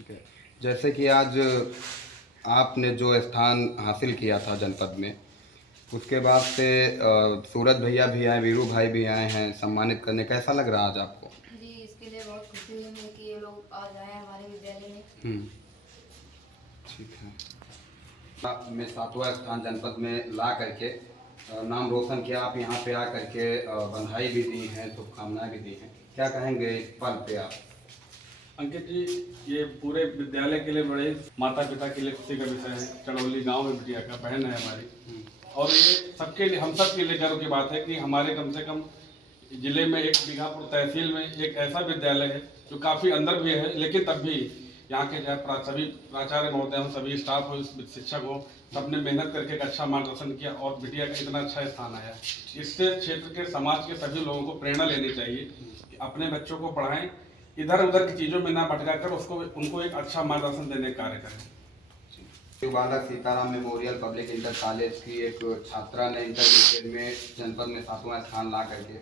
ठीक है। जैसे कि आज आपने जो स्थान हासिल किया था जनपद में, उसके बाद से सूरज भैया भी आए, वीरू भाई भी आए हैं सम्मानित करने। कैसा लग रहा है आज आपको? जी, इसके लिए बहुत खुशी हुई हमें कि ये लोग आज आए हमारे विद्यालय में। ठीक है। में 7वां स्थान जनपद में ला करके नाम रोशन किया। आप यहाँ पे आ करके बधाई भी दी हैं, शुभकामनाएं भी दी हैं। क्या कहेंगे इस पल पे आप? अंकित जी, ये पूरे विद्यालय के लिए बड़े माता पिता के लिए खुशी का विषय है। चड़ौली गांव में बिटिया का बहन है हमारी, और ये सबके लिए, हम सब के लिए गर्व की बात है कि हमारे कम से कम जिले में एक बीघापुर तहसील में एक ऐसा विद्यालय है जो काफ़ी अंदर भी है, लेकिन तब भी यहाँ के सभी प्राचार्य महोदय हो, सभी स्टाफ हो, शिक्षक हो, सबने मेहनत करके एक अच्छा मार्गदर्शन किया और बिटिया का इतना अच्छा स्थान आया। इससे क्षेत्र के समाज के सभी लोगों को प्रेरणा लेनी चाहिए कि अपने बच्चों को पढ़ाएं, इधर उधर की चीज़ों में ना भटका कर उनको एक अच्छा मार्गदर्शन देने का कार्य करें। बालक Sitaram memorial public inter college की एक छात्रा ने इंटरमीडिएट में जनपद में 7वां स्थान ला करके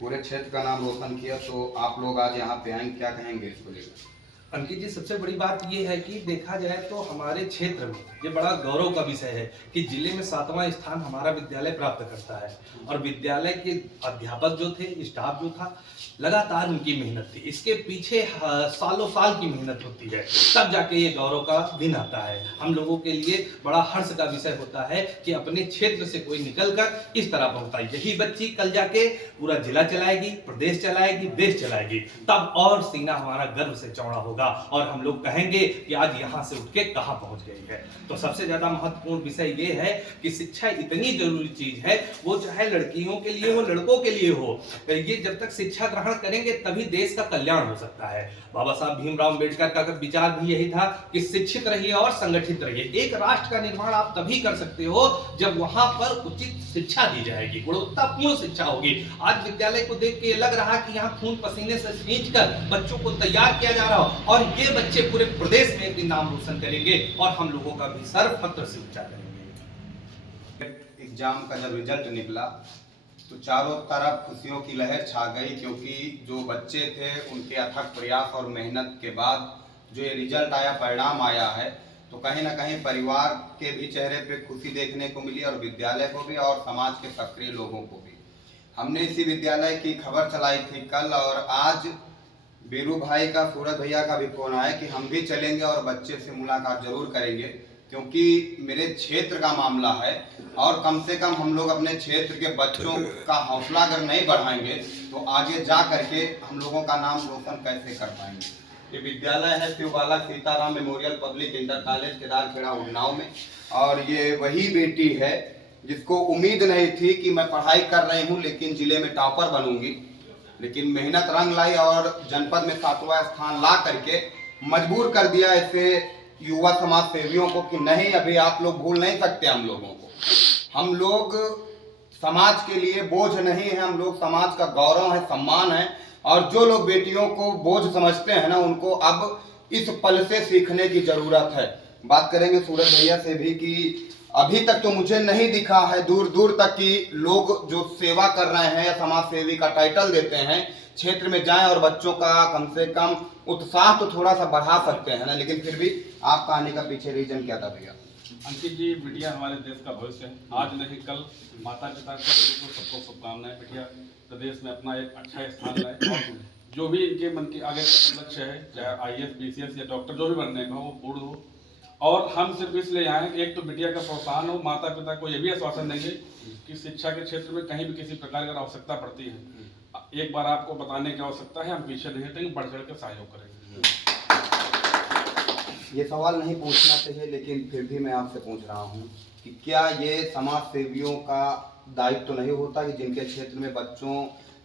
पूरे क्षेत्र का नाम रोशन किया। तो आप लोग आज यहाँ पे आएंगे, क्या कहेंगे इसको लेकर? अंकित जी, सबसे बड़ी बात ये है कि देखा जाए तो हमारे क्षेत्र में ये बड़ा गौरव का विषय है कि जिले में 7वां स्थान हमारा विद्यालय प्राप्त करता है। और विद्यालय के अध्यापक जो थे, स्टाफ जो था, लगातार उनकी मेहनत थी। इसके पीछे सालों साल की मेहनत होती है, तब जाके ये गौरव का दिन आता है। हम लोगों के लिए बड़ा हर्ष का विषय होता है कि अपने क्षेत्र से कोई निकलकर इस तरह पहुंचता है। यही बच्ची कल जाके पूरा जिला चलाएगी, प्रदेश चलाएगी, देश चलाएगी, तब और सीना हमारा गर्व से चौड़ा होगा और हम लोग कहेंगे कि आज यहाँ से उठ के कहाँ पहुंच गई है। तो सबसे ज्यादा महत्वपूर्ण विषय ये है कि शिक्षा इतनी जरूरी चीज है, वो चाहे लड़कियों के लिए हो, लड़कों के लिए हो। ये जब तक शिक्षा ग्रहण करेंगे तभी देश का कल्याण हो सकता है। बाबा साहब भीमराव अंबेडकर का विचार भी यही था कि शिक्षित रहिए और संगठित रहिए। एक राष्ट्र का निर्माण आप तभी कर सकते हो जब वहां पर उचित शिक्षा दी जाएगी, गुणवत्तापूर्ण शिक्षा होगी। आज विद्यालय को देख के लग रहा कि यहाँ खून पसीने से सींचकर बच्चों को तैयार किया जा रहा हो, और ये बच्चे पूरे प्रदेश में एक दिन नाम रोशन करेंगे और हम लोगों का भी सर्वत्र से ऊंचा करेंगे। एग्जाम का जब रिजल्ट निकला तो चारों तरफ खुशियों की लहर छा गई, क्योंकि जो बच्चे थे उनके अथक प्रयास और मेहनत के बाद जो ये रिजल्ट आया, परिणाम आया है, तो कहीं ना कहीं परिवार के भी चेहरे पे खुशी देखने को मिली और विद्यालय को भी और समाज के सक्रिय लोगों को भी। हमने इसी विद्यालय की खबर चलाई थी कल, और आज वीरू भाई का, सूरज भैया का भी फोन आया कि हम भी चलेंगे और बच्चे से मुलाकात जरूर करेंगे, क्योंकि मेरे क्षेत्र का मामला है और कम से कम हम लोग अपने क्षेत्र के बच्चों का हौसला अगर नहीं बढ़ाएंगे तो आगे जा करके हम लोगों का नाम रोशन कैसे कर पाएंगे। ये विद्यालय है Shiv Balak Sitaram memorial public inter college Kedarkhera Unnao में, और ये वही बेटी है जिसको उम्मीद नहीं थी कि मैं पढ़ाई कर रही हूँ लेकिन जिले में टॉपर बनूंगी, लेकिन मेहनत रंग लाई और जनपद में 7वां स्थान ला करके मजबूर कर दिया ऐसे युवा समाज सेवियों को कि नहीं, अभी आप लोग भूल नहीं सकते हम लोगों को। हम लोग समाज के लिए बोझ नहीं है, हम लोग समाज का गौरव है, सम्मान है। और जो लोग बेटियों को बोझ समझते हैं ना, उनको अब इस पल से सीखने की जरूरत है। बात करेंगे सूरज भैया से भी कि अभी तक तो मुझे नहीं दिखा है दूर दूर तक कि लोग जो सेवा कर रहे हैं या समाज सेवी का टाइटल देते हैं क्षेत्र में जाएं और बच्चों का कम से कम उत्साह तो थोड़ा सा बढ़ा सकते हैं ना, लेकिन फिर भी आपका आने का पीछे रीजन क्या था भैया? अंकित जी, बिटिया हमारे देश का भविष्य है। आज नहीं कल माता पिता को सबको शुभकामनाएं। बिटिया प्रदेश में अपना एक अच्छा स्थान लाए और जो भी इनके मन के आगे का लक्ष्य है, चाहे IAS, BCS या डॉक्टर जो भी बनने का हो, वो पूर्ण हो। और हम सिर्फ इसलिए यहाँ हैं कि एक तो बिटिया का प्रोत्साहन हो, माता पिता को ये भी आश्वासन देंगे कि शिक्षा के क्षेत्र में कहीं भी किसी प्रकार की आवश्यकता पड़ती है, एक बार आपको बताने की आवश्यकता है, हम पीछे नहीं हटेंगे, बढ़ चढ़ कर सहयोग करेंगे। ये सवाल नहीं पूछना चाहिए लेकिन फिर भी मैं आपसे पूछ रहा हूँ कि क्या ये समाज सेवियों का दायित्व तो नहीं होता कि जिनके क्षेत्र में बच्चों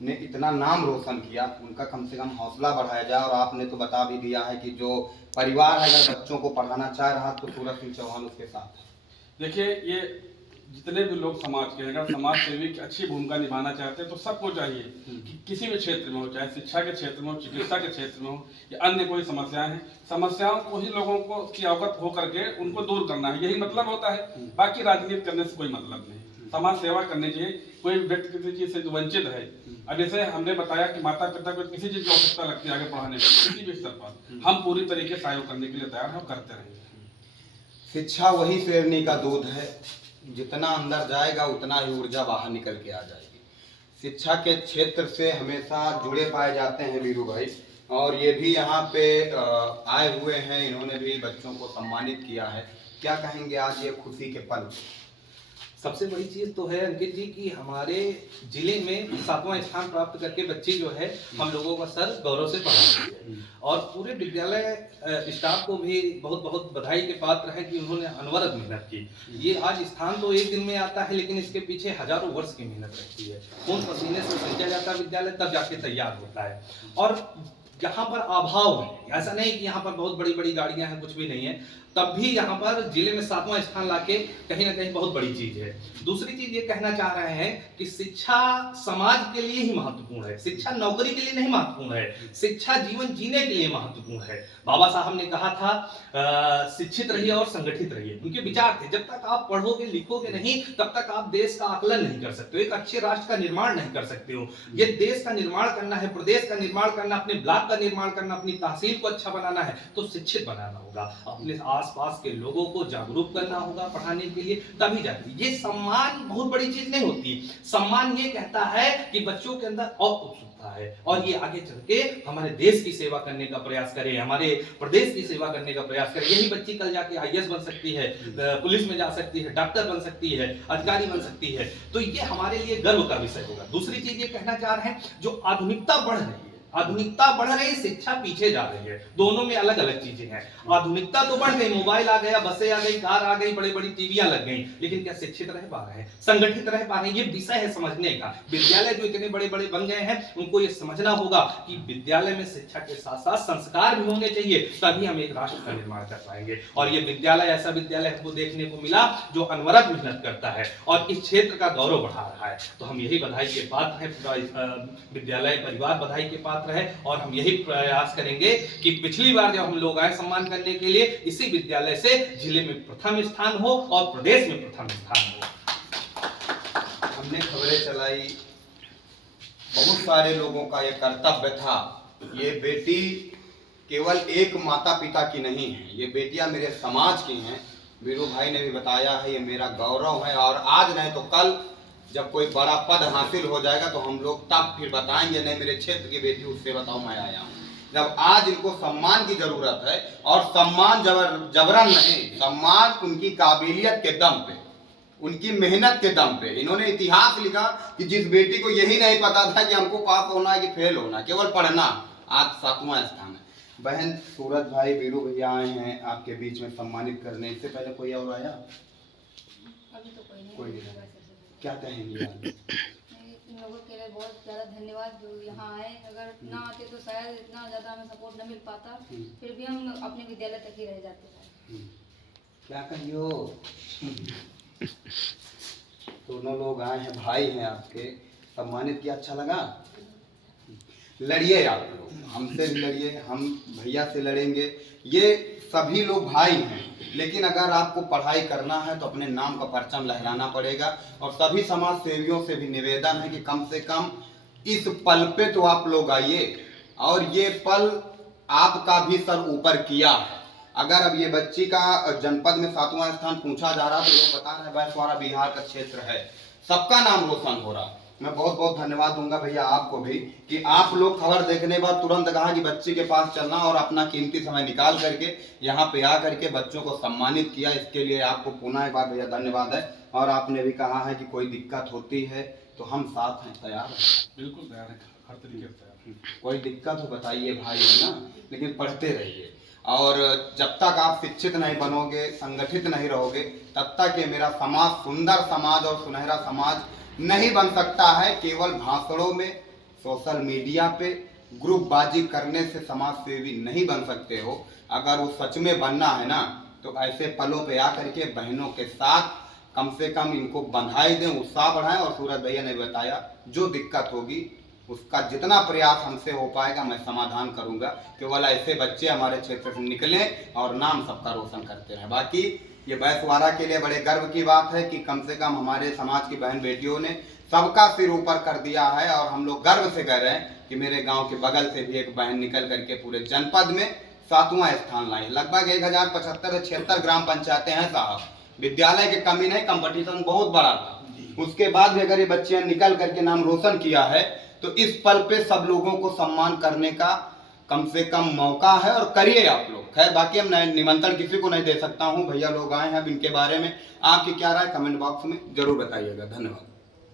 ने इतना नाम रोशन किया उनका कम से कम हौसला बढ़ाया जाए? और आपने तो बता भी दिया है कि जो परिवार है अगर बच्चों को पढ़ाना चाह रहा तो सूरज सिंह चौहान उसके साथ है। देखिए, ये जितने भी लोग समाज के हैं, अगर समाज सेवी की अच्छी भूमिका निभाना चाहते हैं तो सबको चाहिए कि किसी भी क्षेत्र में हो, चाहे शिक्षा के क्षेत्र में हो, चिकित्सा के क्षेत्र में हो या अन्य कोई समस्याएं हैं, समस्याओं को ही लोगों को की अवगत हो करके उनको दूर करना है, यही मतलब होता है। बाकी राजनीति करने से कोई मतलब नहीं, समाज सेवा करनी चाहिए। कोई व्यक्ति किसी चीज से वंचित है, अब जैसे हमने बताया कि माता पिता को किसी चीज की आवश्यकता लगती है आगे पढ़ाने में, किसी भी स्तर पर, हम पूरी तरीके से सहयोग करने के लिए तैयार हैं और करते रहेंगे। शिक्षा वही शेरनी का दूध है, जितना अंदर जाएगा उतना ही ऊर्जा बाहर निकल के आ जाएगी। शिक्षा के क्षेत्र से हमेशा जुड़े पाए जाते हैं वीरू भाई, और ये भी यहाँ पे आए हुए हैं, इन्होंने भी बच्चों को सम्मानित किया है। क्या कहेंगे आज ये खुशी के पल? सबसे बड़ी चीज तो है अंकित जी कि हमारे जिले में 7वां स्थान प्राप्त करके बच्चे जो है हम लोगों का सर गौरव से पढ़ा रही है, और पूरे विद्यालय स्टाफ को भी बहुत बहुत बधाई के पात्र है कि उन्होंने अनवरत मेहनत की। ये आज स्थान तो एक दिन में आता है, लेकिन इसके पीछे हजारों वर्ष की मेहनत रहती है। खून पसीने से सृजा जाता है विद्यालय, तब जाके तैयार होता है। और यहाँ पर अभाव है, ऐसा नहीं कि यहाँ पर बहुत बड़ी बड़ी गाड़ियां हैं, कुछ भी नहीं है, तब भी यहाँ पर जिले में 7वां स्थान लाके कहीं ना कहीं बहुत बड़ी चीज है। दूसरी चीज ये कहना चाह रहे हैं कि शिक्षा समाज के लिए ही महत्वपूर्ण है, शिक्षा नौकरी के लिए नहीं महत्वपूर्ण है, शिक्षा जीवन जीने के लिए महत्वपूर्ण है। बाबा साहब ने कहा था शिक्षित रहिए और संगठित रहिए। उनके विचार थे, जब तक आप पढ़ोगे लिखोगे नहीं तब तक आप देश का आकलन नहीं कर सकते हो, एक अच्छे राष्ट्र का निर्माण नहीं कर सकते हो। ये देश का निर्माण करना है, प्रदेश का निर्माण करना, अपने ब्लॉक का निर्माण करना, अपनी तहसील को अच्छा बनाना है तो शिक्षित बनाना होगा, अपने आसपास के लोगों को जागरूक करना होगा पढ़ाने के लिए, तभी जाके। ये सम्मान बहुत बड़ी चीज नहीं होती, सम्मान ये कहता है कि बच्चों के अंदर और उत्सुकता है और ये आगे चल के हमारे देश की सेवा करने का प्रयास करे, हमारे प्रदेश की सेवा करने का प्रयास करे। यही बच्ची कल जाके IAS बन सकती है, पुलिस में जा सकती है, डॉक्टर बन सकती है, अधिकारी बन सकती है, तो ये हमारे लिए गर्व का विषय होगा। दूसरी चीज ये कहना चाह रहे हैं, जो आधुनिकता बढ़ रही है, आधुनिकता बढ़ रही, शिक्षा पीछे जा रही है, दोनों में अलग अलग चीजें हैं। आधुनिकता तो बढ़ गई, मोबाइल आ गया, बसें आ गई, कार आ गई, बड़ी बड़ी टीवियां लग गई, लेकिन क्या शिक्षित रह पा रहे हैं, संगठित रह पा रहे हैं? ये विषय है समझने का। विद्यालय जो इतने बड़े बड़े बन गए हैं, उनको ये समझना होगा कि विद्यालय में शिक्षा के साथ साथ संस्कार भी होने चाहिए, तभी हम एक राष्ट्र का निर्माण कर पाएंगे। और ये विद्यालय ऐसा विद्यालय हमको देखने को मिला जो अनवरत मेहनत करता है और इस क्षेत्र का गौरव बढ़ा रहा है। तो हम यही बधाई के पात्र हैं, पूरा विद्यालय परिवार बधाई के पात्र है, और हम यही प्रयास करेंगे कि पिछली बार जब हम लोग आए सम्मान करने के लिए, इसी विद्यालय से जिले में प्रथम स्थान हो और प्रदेश में प्रथम स्थान हो। हमने खबरें चलाई, बहुत सारे लोगों का ये कर्तव्य था। ये बेटी केवल एक माता पिता की नहीं है, ये बेटियां मेरे समाज की हैं। वीरू भाई ने भी बताया है, ये मेरा गौरव है, और आज नहीं तो कल जब कोई बड़ा पद हासिल हो जाएगा तो हम लोग तब फिर बताएंगे, नहीं मेरे क्षेत्र की बेटी, उससे बताओ मैं आया हूँ। जब आज इनको सम्मान की जरूरत है, और सम्मान जबरन नहीं, सम्मान उनकी काबिलियत के दम पे, उनकी मेहनत के दम पे। इन्होंने इतिहास लिखा कि जिस बेटी को यही नहीं पता था कि हमको पास होना है कि फेल होना, केवल पढ़ना, आज 7वां स्थान है। बहन सूरज भाई, वीरू भैया आए हैं आपके बीच में सम्मानित करने, इससे पहले कोई और आया? अभी तो कोई नहीं। क्या कहेंगे आप? इन लोगों के लिए बहुत ज़्यादा धन्यवाद जो यहाँ आए। अगर ना आते तो शायद इतना ज़्यादा हमें सपोर्ट न मिल पाता, फिर भी हम अपने विद्यालय तक ही रह जाते। क्या कहियो? दोनों लोग आए हैं, भाई हैं आपके, सम्मानित किया, अच्छा लगा? लड़िए आप लोग, हमसे भी लड़िए, हम भैया से लड़ेंगे, ये सभी लोग भाई हैं। लेकिन अगर आपको पढ़ाई करना है तो अपने नाम का परचम लहराना पड़ेगा। और सभी समाज सेवियों से भी निवेदन है कि कम से कम इस पल पे तो आप लोग आइए, और ये पल आपका भी सर ऊपर किया है। अगर अब ये बच्ची का जनपद में 7वां स्थान पूछा जा रहा है तो लोग बता रहे हैं बैसवाड़ा बिहार का क्षेत्र है, सबका नाम रोशन हो रहा। मैं बहुत बहुत धन्यवाद दूंगा भैया आपको भी कि आप लोग खबर देखने के बाद तुरंत कहा कि बच्चे के पास चलना और अपना कीमती समय निकाल करके यहाँ पे आ करके बच्चों को सम्मानित किया। इसके लिए आपको पुनः एक बार भैया धन्यवाद है। और आपने भी कहा है कि कोई दिक्कत होती है तो हम साथ हैं, तैयार हैं। बिल्कुल तैयार है, हर तरीके से तैयार। कोई दिक्कत हो बताइए भाई, है ना, लेकिन पढ़ते रहिए। और जब तक आप शिक्षित नहीं बनोगे, संगठित नहीं रहोगे, तब तक ये मेरा समाज सुंदर समाज और सुनहरा समाज नहीं बन सकता है। केवल भाषणों में, सोशल मीडिया पे ग्रुपबाजी करने से समाज सेवी नहीं बन सकते हो। अगर वो सच में बनना है ना, तो ऐसे पलों पे आकर के बहनों के साथ कम से कम इनको बंधाई दें, उत्साह बढ़ाएं। और सूरज भैया ने बताया जो दिक्कत होगी उसका जितना प्रयास हमसे हो पाएगा मैं समाधान करूंगा। केवल ऐसे बच्चे हमारे क्षेत्र से निकलें और नाम सबका रोशन करते रहें। बाकी ये बैसवाड़ा के लिए बड़े गर्व की बात है कि कम से कम हमारे समाज की बहन बेटियों ने सबका सिर ऊपर कर दिया है। और हम लोग गर्व से कह रहे हैं कि मेरे गांव के बगल से भी एक बहन निकल करके पूरे जनपद में 7वां स्थान लाए। लगभग 1075-76 ग्राम पंचायतें हैं साहब। विद्यालय की कमी नहीं, कंपटीशन बहुत बड़ा था। उसके बाद भी अगर ये बच्चियां निकल करके नाम रोशन किया है तो इस पल पे सब लोगों को सम्मान करने का कम से कम मौका है, और करिए आप लोग। खैर बाकी हम निमंत्रण किसी को नहीं दे सकता हूँ, भैया लोग आए हैं। अब इनके बारे में आपकी क्या राय कमेंट बॉक्स में जरूर बताइएगा। धन्यवाद।